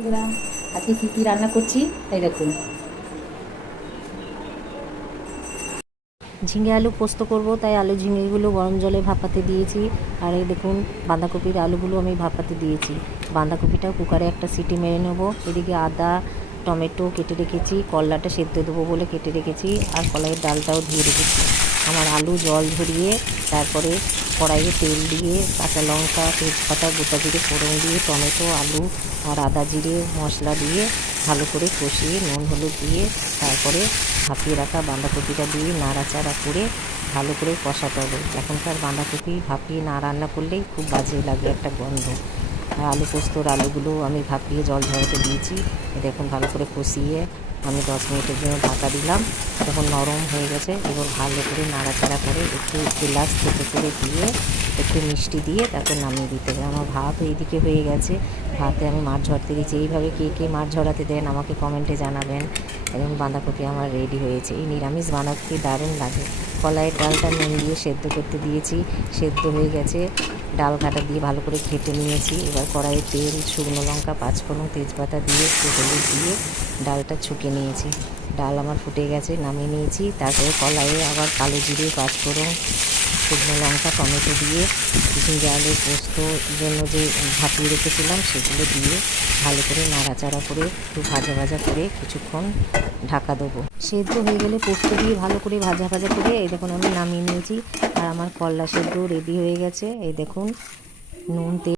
বন্ধুরা, আজকে কি কি রান্না করছি এই দেখুন। ঝিঙে আলু পোস্ত করব, তাই আলু ঝিঙেগুলো গরম জলে ভাপাতে দিয়েছি। আর এই দেখুন বাঁধাকপির আলুগুলো আমি ভাপাতে দিয়েছি। বাঁধাকপিটা কুকারে একটা সিটি মেরে নেবো। এদিকে আদা টমেটো কেটে রেখেছি, করলাটা সেদ্ধ দেবো বলে কেটে রেখেছি, আর কলাইয়ের ডালটাও ধুয়ে রেখেছি। আমার আলু জল ঝরিয়ে তারপরে কড়াইয়ে তেল দিয়ে কাঁচা লঙ্কা তেজপাতা গোটা জিরে ফোড়ন দিয়ে টমেটো আলু আর আদা জিরে মশলা দিয়ে ভালো করে কষিয়ে নুন হলুদ দিয়ে তারপরে ভাপিয়ে রাখা বাঁধাকপিটা দিয়ে নাড়াচাড়া করে ভালো করে কষাতে হবে। এখনকার বাঁধাকপি ভাপিয়ে না রান্না করলেই খুব বাজে লাগে, একটা গন্ধ। আর আলু পোস্তর আলুগুলো আমি ভাপিয়ে জল ঝরাতে দিয়েছি। দেখুন ভালো করে কষিয়ে আমি 10 মিনিটের জন্য ঢাকা দিলাম। যখন নরম হয়ে গেছে এবার ভালো করে নাড়াচাড়া করে একটু এলাচ থেকে করে দিয়ে একটু মিষ্টি দিয়ে তারপর নামিয়ে দিতে হবে। আমার ভাত এইদিকে হয়ে গেছে, ভাতে আমি মাছ ঝরাতে দিয়েছি। এইভাবে কে কে মাছ ঝরাতে দেন আমাকে কমেন্টে জানাবেন। এবং বাঁধাকপি আমার রেডি হয়েছে। এই নিরামিষ বাঁধাকপি দারুণ লাগে। কলাইয়ের ডালটা নুন দিয়ে সেদ্ধ করতে দিয়েছি, সেদ্ধ হয়ে গেছে। ডাল ঘাটা দিয়ে ভালো করে ঘেঁটে নিয়েছি। এবার কড়াইয়ে তেল শুকনো লঙ্কা পাঁচফোড়ন তেজপাতা দিয়ে একটু হলুদ দিয়ে ডালটা ছুঁকে নিয়েছি। ডাল আমার ফুটে গেছে, নামিয়ে নিয়েছি। তারপরে কড়াইয়ে আবার কালো জিরে পাঁচফোড়ন শুকনো লঙ্কা টমেটো দিয়ে ঝিঙে আলু পোস্ত জন্য যে ভাপিয়ে রেখেছিলাম সেগুলো দিয়ে ভালো করে নাড়াচাড়া করে একটু ভাজা ভাজা করে কিছুক্ষণ ঢাকা দেবো। সেদ্ধ হয়ে গেলে পোস্ত দিয়ে ভালো করে ভাজা ভাজা করে এই দেখুন আমি নামিয়ে নিয়েছি। আর আমার করলা সেদ্ধ রেডি হয়ে গেছে। এই দেখুন নুন তেল